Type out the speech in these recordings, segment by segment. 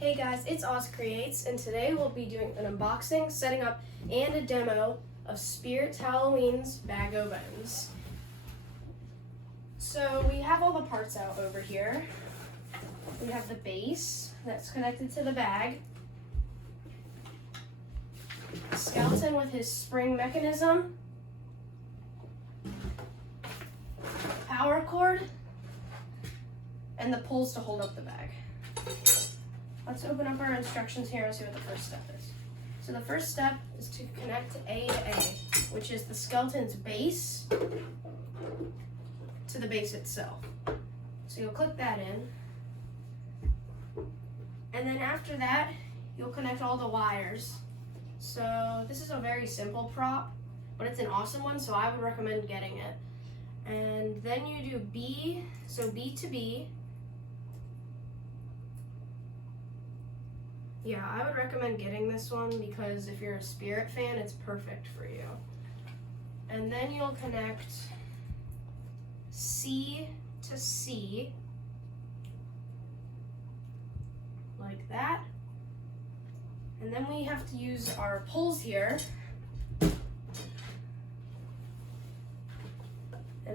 Hey guys, it's Oz Creates, and today we'll be doing an unboxing, setting up, and a demo of Spirit Halloween's Bag O' Bones. So we have all the parts out over here. We have the base that's connected to the bag, skeleton with his spring mechanism, power cord, and the pulls to hold up the bag. Let's open up our instructions here and see what the first step is. So the first step is to connect A to A, which is the skeleton's base to the base itself. So you'll click that in. And then after that, you'll connect all the wires. So this is a very simple prop, but it's an awesome one, so I would recommend getting it. And then you do B, so B to B. Yeah, I would recommend getting this one because if you're a Spirit fan, it's perfect for you. And then you'll connect C to C, like that. And then we have to use our pulls here. And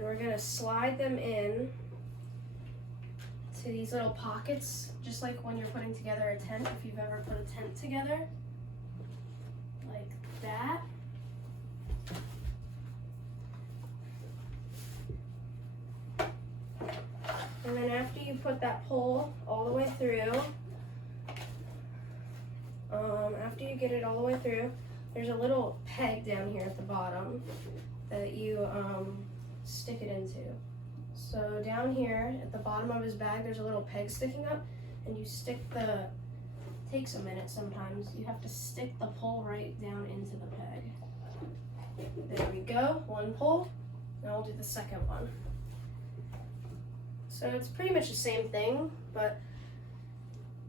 we're gonna slide them in to these little pockets, just like when you're putting together a tent, if you've ever put a tent together, like that. And then after you put that pole all the way through, after you get it all the way through, there's a little peg down here at the bottom that you stick it into. So down here at the bottom of his bag, there's a little peg sticking up, and you stick the, takes a minute sometimes, you have to stick the pole right down into the peg. There we go, one pole. Now we'll do the second one. So it's pretty much the same thing, but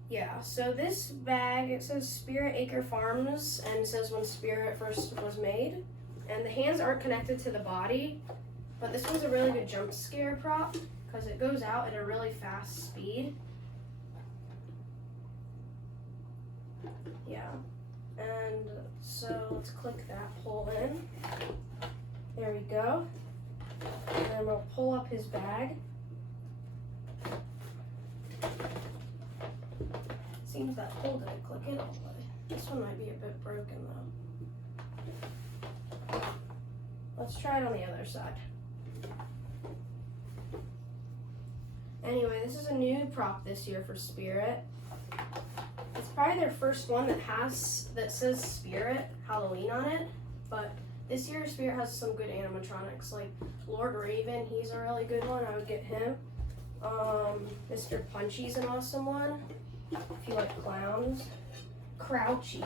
yeah, so this bag, it says Spirit Acre Farms, and it says when Spirit first was made. And the hands aren't connected to the body, but this one's a really good jump scare prop because it goes out at a really fast speed. Yeah, and so let's click that pull in. There we go. And then we'll pull up his bag. Seems that hole didn't click in all the way. This one might be a bit broken though. Let's try it on the other side. Anyway, this is a new prop this year for Spirit. It's probably their first one that says Spirit Halloween on it, but this year Spirit has some good animatronics, like Lord Raven, he's a really good one, I would get him. Mr. Punchy's an awesome one, if you like clowns. Crouchy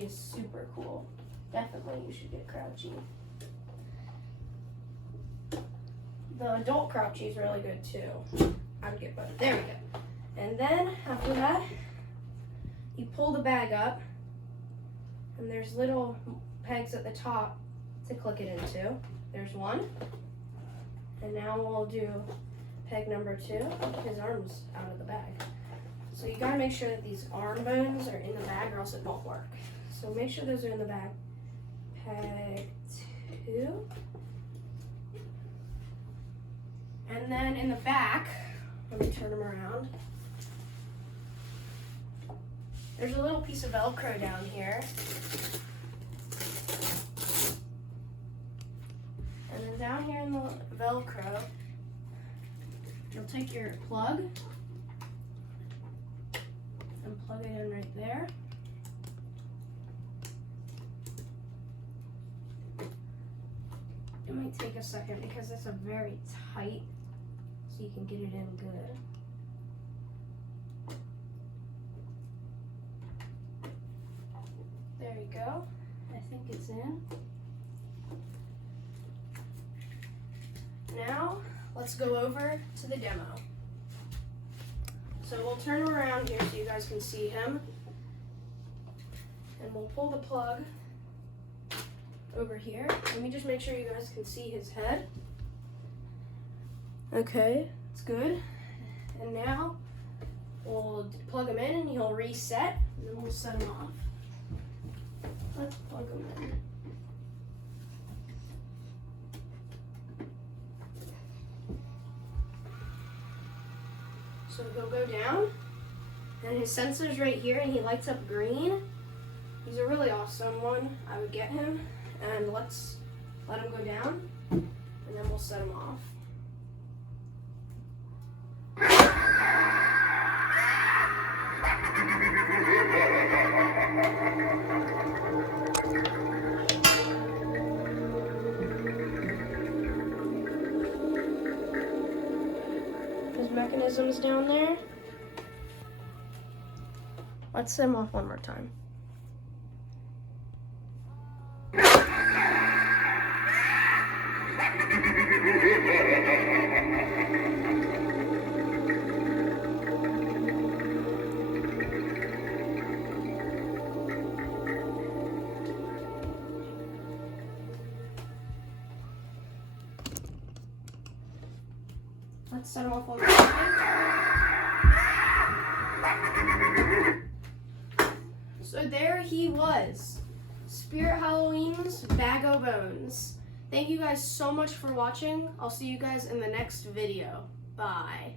is super cool. Definitely you should get Crouchy. The adult Crouchy is really good too. I would get both. There we go. And then after that, you pull the bag up, and there's little pegs at the top to click it into. There's one. And now we'll do peg number 2. His arm's out of the bag. So you gotta make sure that these arm bones are in the bag or else it won't work. So make sure those are in the bag. Peg 2. And then in the back, let me turn them around. There's a little piece of Velcro down here. And then down here in the Velcro, you'll take your plug and plug it in right there. It might take a second because it's a very tight, so you can get it in good. There you go. I think it's in. Now, let's go over to the demo. So we'll turn him around here so you guys can see him. And we'll pull the plug over here. Let me just make sure you guys can see his head. Okay, it's good. And now we'll plug him in and he'll reset, and then we'll set him off. Let's plug him in. So he'll go down, and his sensor's right here, and he lights up green. He's a really awesome one. I would get him, and let's let him go down, and then we'll set him off. His mechanism's down there. Let's set him off one more time. Let's set him off one more time. So there he was, Spirit Halloween's Bag O' Bones. Thank you guys so much for watching. I'll see you guys in the next video. Bye.